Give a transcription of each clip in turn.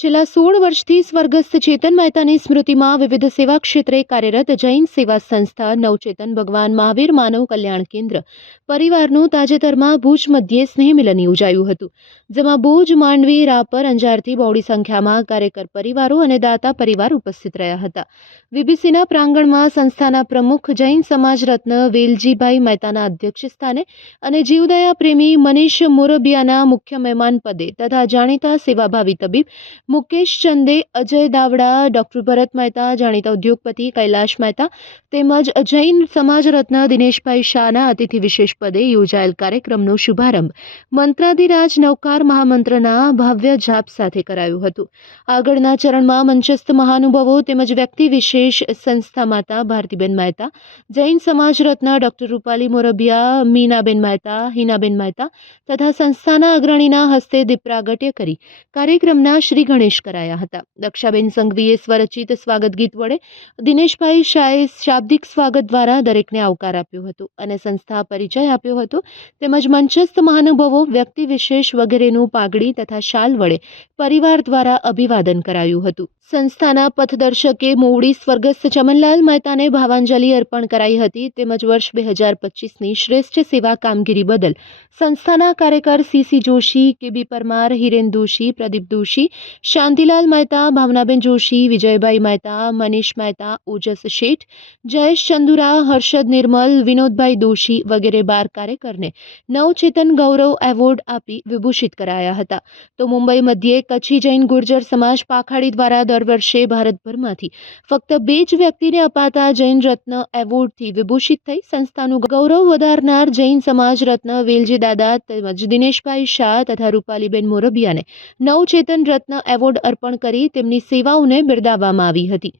છેલ્લા 16 વર્ષથી સ્વર્ગસ્થ ચેતન મહેતાની સ્મૃતિમાં વિવિધ સેવા ક્ષેત્રે કાર્યરત જૈન સેવા સંસ્થા નવચેતન ભગવાન મહાવીર માનવ કલ્યાણ કેન્દ્ર પરિવારનું તાજેતરમાં ભુજ મધ્યે સ્નેહમિલન યોજાયું હતું, જેમાં ભુજ, માંડવી, રાપર, અંજારથી બહોળી સંખ્યામાં કાર્યકર પરિવારો અને દાતા પરિવાર ઉપસ્થિત રહ્યા હતા. વીબીસીના પ્રાંગણમાં સંસ્થાના પ્રમુખ જૈન સમાજ રત્ન વેલજીભાઈ મહેતાના અધ્યક્ષસ્થાને અને જીવદયા પ્રેમી મનીષ મોરબિયાના મુખ્ય મહેમાન પદે તથા જાણીતા સેવાભાવી તબીબ મુકેશ ચંદે, અજય દાવડા, ડોક્ટર ભરત મહેતા, જાણીતા ઉદ્યોગપતિ કૈલાશ મહેતા તેમજ જૈન સમાજ રત્ન દિનેશભાઈ શાહના અતિથિ વિશેષ પદે યોજાયેલ કાર્યક્રમનો શુભારંભ મંત્રાધિરાજ નવકાર મહામંત્રના ભવ્ય જાપ સાથે કરાયું હતું. આગળના ચરણમાં મંચસ્થ મહાનુભાવો તેમજ વ્યક્તિ વિશેષ સંસ્થા માતા ભારતીબેન મહેતા, જૈન સમાજ રત્ન ડોક્ટર રૂપાલી મોરબિયા, મીનાબેન મહેતા, હિનાબેન મહેતા તથા સંસ્થાના અગ્રણીના હસ્તે દીપ પ્રાગટ્ય કરી કાર્યક્રમના શ્રી ગણેશ કરાયા હતા. દક્ષાબેન સંઘવીએ સ્વરચિત સ્વાગત ગીત વડે, દિનેશભાઈ શાહે શાબ્દિક સ્વાગત દ્વારા દરેકને આવકાર આપ્યો હતો અને સંસ્થા પરિચય આપ્યો હતો. તેમજ મંચસ્થ મહાનુભાવો, વ્યક્તિ વિશેષ વગેરેનું પાઘડી તથા શાલ વડે પરિવાર દ્વારા અભિવાદન કરાયું હતું. સંસ્થાના પથદર્શકે મોવડી સ્વર્ગસ્થ ચમનલાલ મહેતાને ભાવાંજલિ અર્પણ કરાઈ હતી. તેમજ વર્ષ 2025ની શ્રેષ્ઠ સેવા કામગીરી બદલ સંસ્થાના કાર્યકર સીસી જોશી, કેબી પરમાર, હિરેન દોશી, પ્રદીપ દોશી, શાંતિલાલ મહેતા, ભાવનાબેન જોશી, વિજયભાઈ મહેતા, મનીષ મહેતા, ઓજસ શેઠ, જયેશ ચંદુરા, હર્ષદ નિર્મલ, વિનોદભાઈ દોશી વગેરે 12 કાર્યકરને નવચેતન ગૌરવ એવોર્ડ આપી વિભૂષિત કરાયા હતા. તો મુંબઈ મધ્યે કચ્છી જૈન ગુર્જર સમાજ પાખાડી દ્વારા દર વર્ષે ભારતભરમાંથી ફક્ત 2 જ વ્યક્તિને અપાતા જૈન રત્ન એવોર્ડથી વિભૂષિત થઈ સંસ્થાનું ગૌરવ વધારનાર જૈન સમાજ રત્ન વેલજી દાદા તેમજ દિનેશભાઈ શાહ તથા રૂપાલીબેન મોરબિયાને નવચેતન રત્ન એવોર્ડ અર્પણ કરી તેમની સેવાઓને બિરદાવવામાં આવી હતી.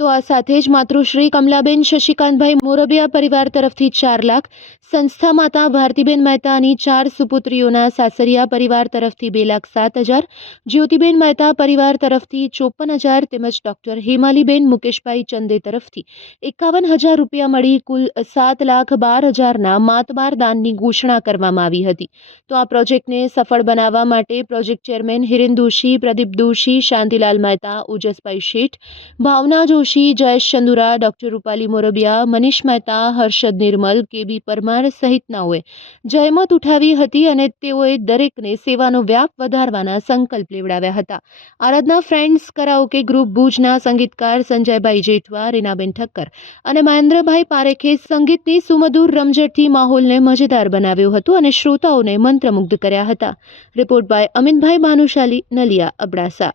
તો આ સાથે જ માતૃશ્રી કમલાબેન શશિકાંતભાઈ મોરબિયા પરિવાર તરફથી 4 લાખ, સંસ્થા માતા ભારતીબેન મહેતાની 4 સુપુત્રીઓના સાસરિયા પરિવાર તરફથી 2,07,000, જ્યોતિબેન મહેતા પરિવાર તરફથી 54,000 તેમજ ડોક્ટર હેમાલીબેન મુકેશભાઈ ચંદે તરફથી 51,000 રૂપિયા મળી કુલ 7,12,000ના માતબાર દાનની ઘોષણા કરવામાં આવી હતી. તો આ પ્રોજેક્ટને સફળ બનાવવા માટે પ્રોજેક્ટ ચેરમેન હિરેન દોશી, પ્રદીપ દોશી, શાંતિલાલ મહેતા, ઓજસભાઈ શેઠ, ભાવના જોશી, જયેશ ચંદુરા, ડોક્ટર રૂપાલી મોરબિયા, મનીષ મહેતા, હર્ષદ નિર્મલ, કેબી પરમાર સહિતનાઓએ જહેમત ઉઠાવી હતી અને તેઓએ દરેકને સેવાનો વ્યાપ વધારવાના સંકલ્પ લેવડાવ્યા હતા. આરાધના ફ્રેન્ડ્સ કરાઓકે ગ્રુપ ભુજના સંગીતકાર સંજયભાઈ જેઠવા, રીનાબેન ઠક્કર અને મહેન્દ્રભાઈ પારેખે સંગીતની સુમધુર રમઝટથી માહોલને મજેદાર બનાવ્યો હતો અને શ્રોતાઓને મંત્રમુગ્ધ કર્યા હતા. Report by Amitbhai Bhanushali, Naliya, Abdasa.